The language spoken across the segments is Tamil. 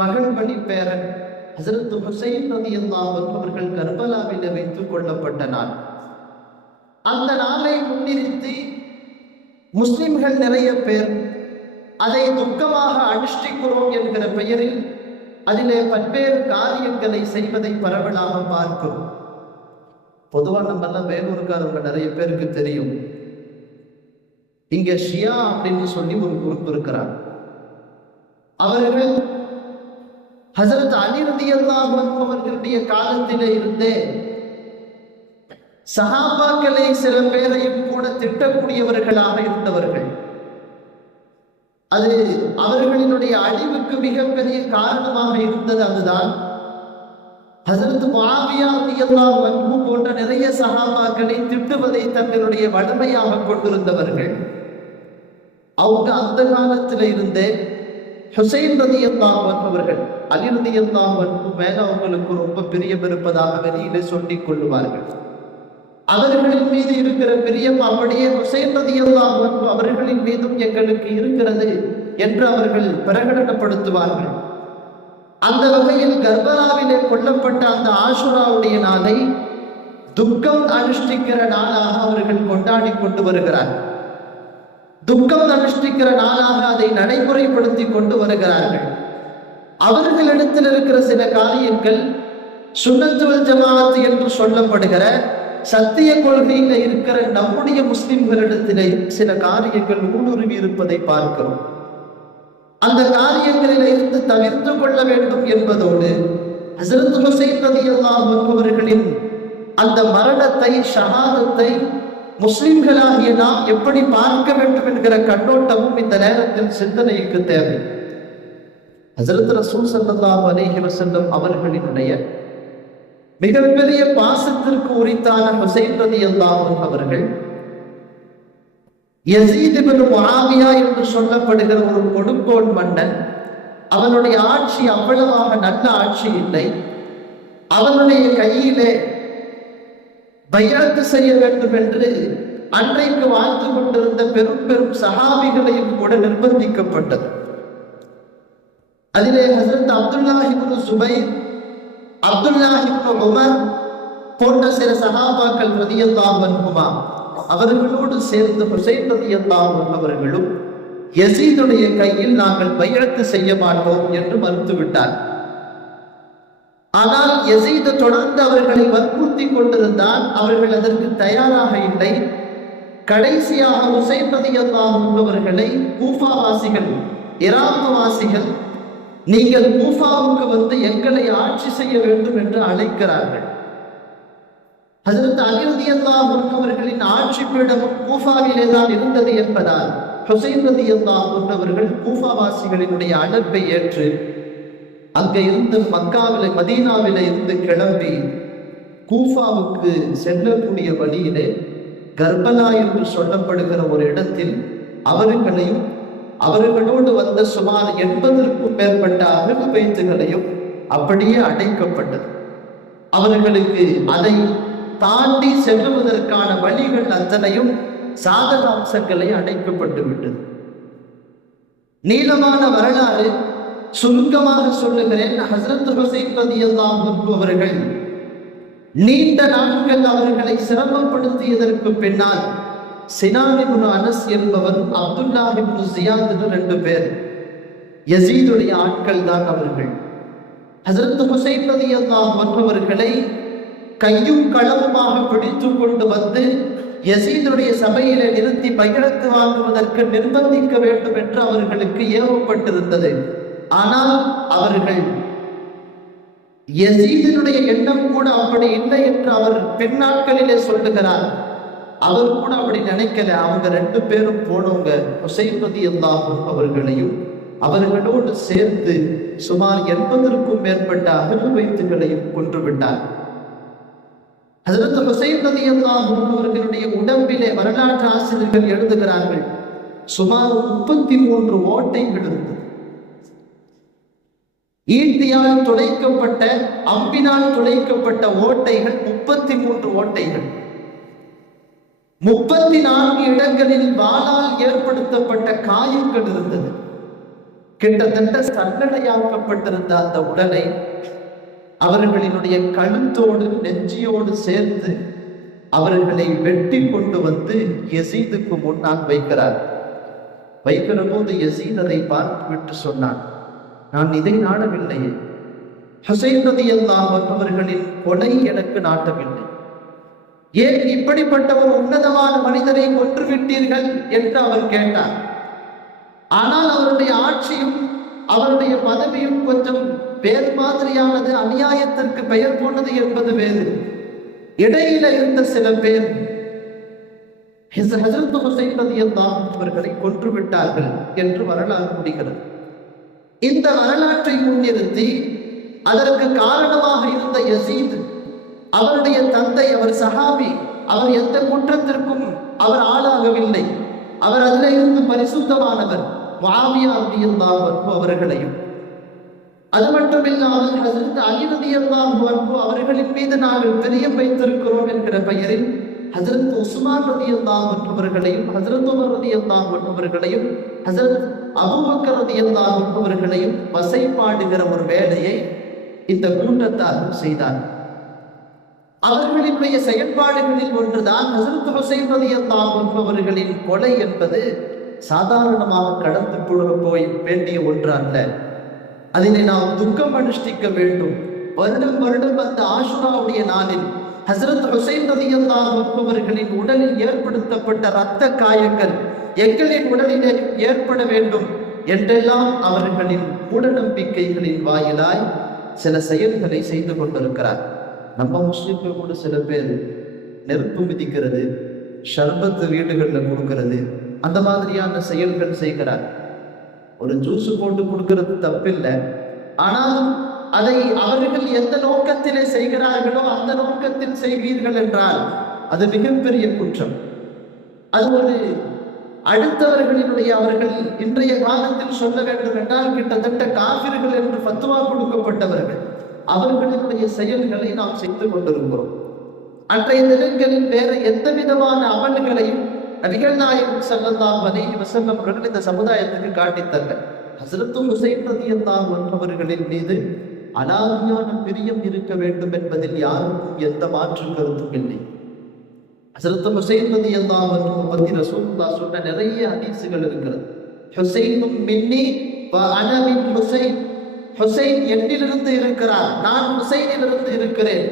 மகள் வழி பேரன் ஹஸரத் ஹுசைன் ரலியல்லாஹு அன்ஹு அவர்கள் கர்பலாவிலே வைத்துக் கொள்ளப்பட்ட நாள். அந்த நாளை முன்னிறுத்தி முஸ்லிம்கள் நிறைய பேர் அதை துக்கமாக அனுஷ்டிக்கிறோம் என்கிற பெயரில் அதிலே பல்வேறு காரியங்களை செய்வதை பரவலாக பார்க்கிறோம். பொதுவாக நம்மெல்லாம் வேலூருக்காரங்க நிறைய பேருக்கு தெரியும், இங்க ஷியா அப்படின்னு சொல்லி ஒரு குரூப் இருக்கிறார். அவர்கள் ஹஸரத் அலி ரலியல்லாஹு அன்ஹு அவர்களுடைய காலத்திலே இருந்தே சஹாபாக்களை சில பேரையும் கூட திட்டக்கூடியவர்களாக இருந்தவர்கள். அது அவர்களினுடைய அழிவுக்கு மிகப்பெரிய காரணமாக இருந்தது. அதுதான் ஹஸரத் முஆவியா ரலியல்லாஹு அன்ஹு போன்ற நிறைய சஹாபாக்களை திட்டுவதை தங்களுடைய வலிமையாக கொண்டிருந்தவர்கள். அவங்க அந்த காலத்தில் இருந்தே ஹுசைன் ரலியல்லாஹு அன்ஹு அவர்கள் அலி ரலியல்லாஹு அன்ஹு மேல அவங்களுக்கு ரொம்ப பிரியம் இருப்பதாக வெளியிலே சொல்லிக் கொள்வார்கள். அவர்களின் மீது இருக்கிற பிரியம் அப்படியே ஹுசைன் ரலியல்லாஹு அன்ஹு அவர்களின் மீதும் எங்களுக்கு இருக்கிறது என்று அவர்கள் பிரகடனப்படுத்துவார்கள். அந்த வகையில் கர்பலாவிலே கொல்லப்பட்ட அந்த ஆஷுராவுடைய நாளை துக்கம் அனுஷ்டிக்கிற நாளாக அவர்கள் கொண்டாடி கொண்டு வருகிறார்கள். துக்கம் அனுஷ்டிக்கிற நாளாக அதை நடைமுறைப்படுத்தி கொண்டு வருகிறார்கள். அவர்களிடத்தில் இருக்கிற சில காரியங்கள் சுன்னத் வல் ஜமாஅத் என்று சொல்லப்படுகிற சத்திய கொள்கையில இருக்கிற நம்முடைய முஸ்லிம்களிடத்திலே சில காரியங்கள் ஊடுருவி இருப்பதை பார்க்கிறோம். அந்த காரியங்களில் இருந்து தவிர்த்து கொள்ள வேண்டும் என்பதோடு ஹஸரத் ஹுசைன் ரலியல்லாஹு அன்ஹு அவர்களின் அந்த மரணத்தை, ஷஹாதத்தை முஸ்லிம்களாகிய நாம் எப்படி பார்க்க வேண்டும் என்கிற கண்ணோட்டமும் இந்த நேரத்தில் சிந்தனைக்கு தேவை. ஹஸரத் ரசூல் ஸல்லல்லாஹு அலைஹி வஸல்லம் அவர்களினுடைய மிகப்பெரிய பாசத்திற்கு உரித்தான ஹுசைன் ரலியல்லாஹு அன்ஹு அவர்கள் யஸீத் இப்னு முஆவியா என்று சொல்லப்படுகிற ஒரு கொடுங்கோல் மன்னன். அவனுடைய ஆட்சி அவ்வளவாக நல்ல ஆட்சி இல்லை. அவனுடைய கையிலே பைஅத் செய்ய வேண்டும் என்று அன்றைக்கு வாழ்ந்து கொண்டிருந்த பெரும் பெரும் சஹாபிகளையும் கூட நிர்பந்திக்கப்பட்டது. அதிலே ஹஸரத் அப்துல்லாஹ் இப்னு ஸுபைர், அப்துல்லாஹ் இப்னு உமர் போன்ற சில சஹாபாக்கள் ரலியல்லாஹு அன்ஹுமா அவர்களோடு சேர்ந்து ஹுசைன் ரலியல்லாஹு அன்ஹு அவர்களும் யஸீதுடைய கையில் நாங்கள் பைஅத் செய்ய மாட்டோம் என்று மறுத்துவிட்டார். ஆனால் யஸீத் தொடர்ந்து அவர்களை வற்புறுத்தி கொண்டிருந்தால் அவர்கள் அதற்கு தயாராக இல்லை. கடைசியாக ஹுசைன் ரலியல்லாஹு அன்ஹு அவர்களை கூஃபாவாசிகள், இராக்வாசிகள், நீங்கள் கூஃபாவுக்கு வந்து எங்களை ஆட்சி செய்ய வேண்டும் என்று அழைக்கிறார்கள். ஹஸரத் அலி ரலியல்லாஹு அன்ஹு அவர்களின் ஆட்சி பீடமும் கூஃபாவிலே தான் இருந்தது என்பதால் ஹுசைன் ரலியல்லாஹு அன்ஹு அவர்கள் கூஃபாவாசிகளினுடைய அழைப்பை ஏற்று அங்கே இருந்து மக்காவிலே, மதீனாவிலே இருந்து கிளம்பி கூஃபாவுக்கு செல்லக்கூடிய வழியிலே கர்பலா என்று சொல்லப்படுகிற ஒரு இடத்தில் அவர்களையும் அவர்களோடு வந்த சுமார் 80க்கும் மேற்பட்ட அகல் பைத்துகளையும் அப்படியே அடைக்கப்பட்டது. அவர்களுக்கு அதை தாண்டி செல்லுவதற்கான வழிகள் அத்தனையும் சாதக அம்சங்களை அடைக்கப்பட்டு விட்டது. நீளமான வரலாறு, சுருக்கமாக சொல்லுகிறேன். ஹஸரத் ஹுசைன் ரலியல்லாஹு அன்ஹு அவர்கள் நீண்ட நாட்கள் அவர்களை சிரமப்படுத்தியதற்கு பின்னால் சினான் இப்னு அனஸ் என்பவர், அப்துல்லாஹ் இப்னு ஜியாத் என்று 2 பேர் யஸீதுடைய ஆட்கள் தான் அவர்கள். ஹஸரத் ஹுசைன் ரலியல்லாஹு அன்ஹு அவர்களை கையும் களவுமாக பிடித்து கொண்டு வந்து யஸீதுடைய சபையிலே நிறுத்தி பைஅத் வாங்குவதற்கு நிர்பந்திக்க வேண்டும் என்று அவர்களுக்கு ஏவப்பட்டிருந்தது. ஆனால் அவர்கள் யஸீதினுடைய எண்ணம் கூட அப்படி இல்லை என்று அவர் பின்னாட்களிலே சொல்லுகிறார். அவர் கூட அப்படி நினைக்கல. அவங்க 2 பேரும் போனவங்க ஹுசைன் ரலியல்லாஹு அன்ஹு அவர்களையும் அவர்களோடு சேர்த்து சுமார் 80க்கும் மேற்பட்ட அஹ்லு பைத்துகளையும் கொன்றுவிட்டார். ஹஸரத் ஹுசைன் ரலியல்லாஹு அன்ஹு அவர்களுடைய உடம்பிலே வரலாற்று ஆசிரியர்கள் எழுதுகிறார்கள் சுமார் 33 ஓட்டைகள் இருந்தது. ஈட்டியால் துளைக்கப்பட்ட, அம்பினால் துளைக்கப்பட்ட ஓட்டைகள் 33 ஓட்டைகள். 34 இடங்களில் வாளால் ஏற்படுத்தப்பட்ட காயங்கள் இருந்தது. கிட்டத்தட்ட சல்லடையாக்கப்பட்டிருந்த அந்த உடலை அவர்களினுடைய கழுத்தோடு நெஞ்சியோடு சேர்த்து அவர்களை வெட்டி கொண்டு வந்து யசீதுக்கு முன்னால் வைக்கிறார். வைக்கிற போது யசீத் அதை பார்த்துவிட்டு சொன்னான், நான் இதை நாடவில்லையே, ஹுசைன் ரலியல்லாஹு அன்ஹு அவர்களின் கொலை எனக்கு நாட்டவில்லை, ஏன் இப்படிப்பட்ட ஒரு உன்னதமான மனிதரை கொன்றுவிட்டீர்கள் என்று அவர் கேட்டார். ஆனால் அவருடைய ஆட்சியும் அவருடைய பதவியும் கொஞ்சம் வேறு மாதிரியானது, அநியாயத்திற்கு பெயர் போனது என்பது வேறு. இடையில இருந்த சில பேர் ஹஜ்ரத் ஹுசைன் ரலியல்லாஹு அன்ஹு அவர்களை கொன்றுவிட்டார்கள் என்று வரலாறு முடிகிறது. இந்த வரலாற்றை முன்னிறுத்தி அதற்கு காரணமாக இருந்த யசீத், அவருடைய தந்தை, அவர் சஹாபி, அவர் எந்த குற்றத்திற்கும் அவர் ஆளாகவில்லை, அவர் அதில் இருந்து பரிசுத்தமானவர், முஆவியா ரலியல்லாஹு அன்ஹு அவர்களையும், அது மட்டுமில்லாமல் ஹஜ்ரத் அலி ரலியல்லாஹு அன்ஹு அவர்களின் மீது நாங்கள் பிரியம் வைத்திருக்கிறோம் என்கிற பெயரில் ஹஜ்ரத் உஸ்மான் ரலியல்லாஹு அன்ஹு அவர்களையும், ஹஜ்ரத் உமர் ரலியல்லாஹு அன்ஹு அவர்களையும், ஹஜ்ரத் அபூபக்கர் ரலியல்லாஹு அன்ஹு அவர்களையும் வசைபாடுகிற ஒரு வேலையை இந்த கூட்டத்தார்கள் செய்தார். அவர்களினுடைய செயல்பாடுகளில் ஒன்றுதான் ஹஜ்ரத் ஹுசைன் ரலியல்லாஹு அன்ஹு அவர்களின் கொலை என்பது சாதாரணமாக கடந்து போய் வேண்டிய ஒன்று அல்ல. அதனை நாம் துக்கம் அனுஷ்டிக்க வேண்டும். வருடம் வருடம் அந்த ஆஷுராவுடைய நாளில் ஹஜ்ரத் ஹுசைன் ரலியல்லாஹு அன்ஹு அவர்களின் உடலில் ஏற்படுத்தப்பட்ட இரத்த காயங்கள் எங்களின் உடலிலே ஏற்பட வேண்டும் என்றெல்லாம் அவர்களின் மூடநம்பிக்கைகளின் வாயிலாய் சில செயல்களை செய்து கொண்டிருக்கிறார். நம்ம முஸ்லிம்கள் கூட சில பேர் நெருப்பு மிதிக்கிறது, ஷர்பத்து வீடுகளில் கொடுக்கிறது, அந்த மாதிரியான செயல்கள் செய்கிறார். ஒரு ஜூஸ் போட்டு கொடுக்கிறது தப்பில்லை, ஆனால் அதை அவர்கள் எந்த நோக்கத்திலே செய்கிறார்களோ அந்த நோக்கத்தில் செய்வீர்கள் என்றால் அது மிகப்பெரிய குற்றம். அது ஒரு அடுத்தவர்களினுடைய, அவர்கள் இன்றைய காலத்தில் சொல்ல வேண்டும் என்றால் கிட்டத்தட்ட காஃபிர்கள் என்று ஃபத்வா கொடுக்கப்பட்டவர்கள், அவர்களினுடைய செயல்களை நாம் செய்து கொண்டிருக்கிறோம். அன்றைய தினங்களில் வேற எந்த விதமான அமல்களையும் நபிகள் நாயகம் ஸல்லல்லாஹு அலைஹி வஸல்லம் அவர்கள் இந்த சமுதாயத்துக்கு காட்டித்தரல. ஹஜ்ரத் ஹுசைன் ரலியல்லாஹு அன்ஹு அவர்களின் மீது அலாதியான பிரியம் இருக்க வேண்டும் என்பதில் யாருக்கும் எந்த மாற்று கருத்தும் இல்லை. ஹஜ்ரத் ஹுசைன் ரலியல்லாஹு அன்ஹு பத்தி ரசூலுல்லாஹ் சொன்ன நிறைய ஹதீஸுகள் இருக்கிறது. ஹுசைனும் மின்னி வ அன மின் ஹுசைன், ஹுசைன் என்னிலிருந்து இருக்கிறார், நான் ஹுசைனிலிருந்து இருக்கிறேன்.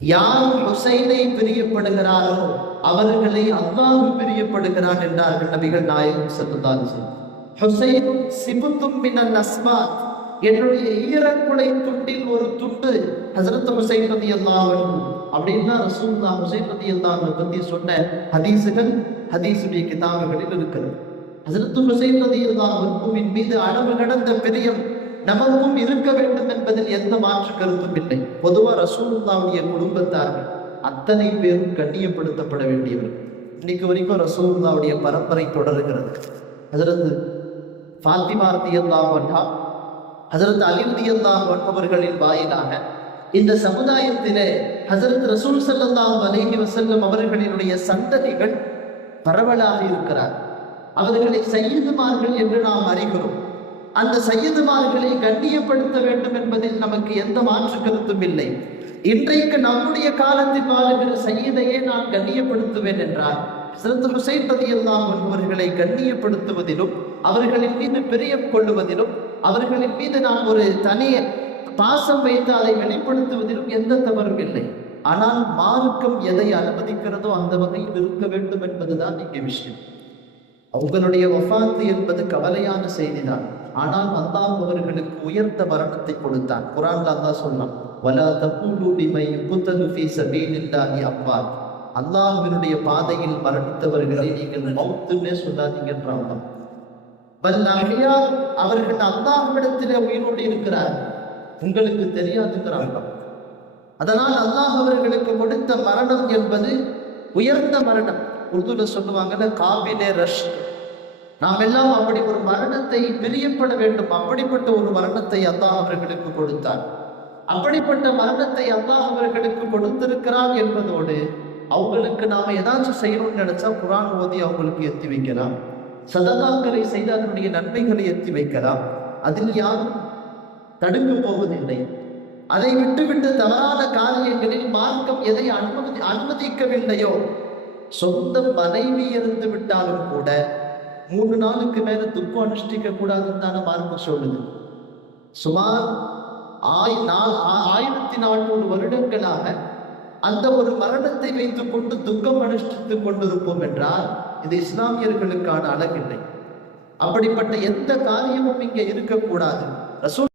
யார் ஹுசைனை பிரியப்படுகிறாரோ அவர்களை அல்லாஹ் பிரியப்படுகிறான் என்றார்கள் நபிகள் நாயகம் ஸல்லல்லாஹு அலைஹி வஸல்லம். ஹுசைன் சிபுத்தும் மினல் அஸ்மாத், என்னுடைய ஈரக்குலை துண்டில் ஒரு துண்டு ஹஜ்ரத் ஹுசைன் ரலியல்லாஹு அன்ஹு அப்படின்னா ரசூலுல்லாஹ் ஹுசைன் ரலியல்லாஹு அன்ஹு பத்தி சொன்ன ஹதீஸுகள் ஹதீஸுடைய கிதாபுகளில் இருக்கிறது. ஹஜ்ரத் ஹுசைன் ரலியல்லாஹு அன்ஹுவின் மீது அளவு கடந்த பிரியம் நமக்கும் இருக்க வேண்டும் என்பதில் எந்த மாற்று கருத்தும் இல்லை. பொதுவா ரசூலுல்லாஹ்வுடைய குடும்பத்தார்கள் அத்தனை பேரும் கண்ணியப்படுத்தப்பட வேண்டியவர். இன்னைக்கு வரைக்கும் ரசூலுல்லாஹ்வுடைய பரம்பரை தொடர்கிறது. ஹஜ்ரத் ஃபாத்திமா ரலியல்லாஹு அன்ஹா, ஹஜ்ரத் அலி ரலியல்லாஹு அன்ஹு அவர்களின் வாயிலாக இந்த சமுதாயத்திலே ஹஜ்ரத் ரசூல் ஸல்லல்லாஹு அலைஹி வஸல்லம் அவர்களினுடைய சந்ததிகள் பரவலாக இருக்கிறார். அவர்களை சையதுமார்கள் என்று நாம் அறிகிறோம். அந்த சையதுமார்களை கண்ணியப்படுத்த வேண்டும் என்பதில் நமக்கு எந்த மாற்று கருத்தும் இல்லை. இன்றைக்கு நம்முடைய காலத்தில் வாழுகிற சையதையே நான் கண்ணியப்படுத்துவேன் என்றால் ஹஜ்ரத் ஹுசைன் ரலியல்லாஹு அன்ஹு அவர்களை கண்ணியப்படுத்துவதிலும் அவர்களின் மீது பிரியம் கொள்ளுவதிலும் அவர்களின் மீது நான் ஒரு தனி பாசம் வைத்து அதை வெளிப்படுத்துவதிலும் எந்த தவறும் இல்லை. ஆனால் மார்க்கம் எதை அனுமதிக்கிறதோ அந்த வகையில் இருக்க வேண்டும் என்பதுதான் இங்கே விஷயம். அவங்களுடைய வஃபாத்து என்பது கவலையான செய்திதான். ஆனால் அல்லாஹ் அவர்களுக்கு உயர்ந்த மரணத்தை கொடுத்தான். குர்ஆன்ல அல்லாஹ் சொன்னான், வலா தகூலு லிமன் யுக்தலு ஃபீ ஸபீலில்லாஹி அம்வாத், அல்லாஹ்வினுடைய பாதையில் மரணித்தவர்களை நீங்கள் மௌத்துன்னே சொல்லாதீங்கன்றான். பல் அஹ்யா, அவர்கள் அல்லாஹ்விடத்திலே உயிரோடு இருக்கிறார், உங்களுக்கு தெரியாதுங்கிறாங்க. அதனால் அல்லாஹ் அவர்களுக்கு கொடுத்த மரணம் என்பது உயர்ந்த மரணம். உருதுல சொல்லுவாங்கல்ல, காபிலே ரஷ். நாம் எல்லாம் அப்படி ஒரு மரணத்தை பிரியப்பட வேண்டும். அப்படிப்பட்ட ஒரு மரணத்தை அல்லாஹ் அவர்களுக்கு கொடுத்தார். அப்படிப்பட்ட மரணத்தை அல்லாஹ் அவர்களுக்கு கொடுத்திருக்கிறார் என்பதோடு அவங்களுக்கு நாம ஏதாச்சும் செய்யணும்னு நினைச்சா குர்ஆன் ஓதி அவங்களுக்கு எத்தி வைக்கலாம், சதகாக்களை செய்து அதனுடைய நன்மைகளை எத்தி வைக்கலாம். அதில் யாரும் தடுக்க போவதில்லை. அதை விட்டுவிட்டு தவறான காரியங்களில் மார்க்கம் எதை அனுமதிக்கவில்லையோ, சொந்த மனைவி இருந்து விட்டாலும் கூட 3 நாளுக்கு மேல துக்கம் அனுஷ்டிக்க கூடாதுன்னு தானே மார்க்கம் சொல்லுது. சுமார் 1400 வருடங்களாக அந்த ஒரு மரணத்தை வைத்துக் கொண்டு துக்கம் அனுஷ்டித்துக் கொண்டிருப்போம் என்றால் இது இஸ்லாமியர்களுக்கான அழகில்லை. அப்படிப்பட்ட எந்த காரியமும் இங்கே இருக்கக்கூடாது. ரசூல்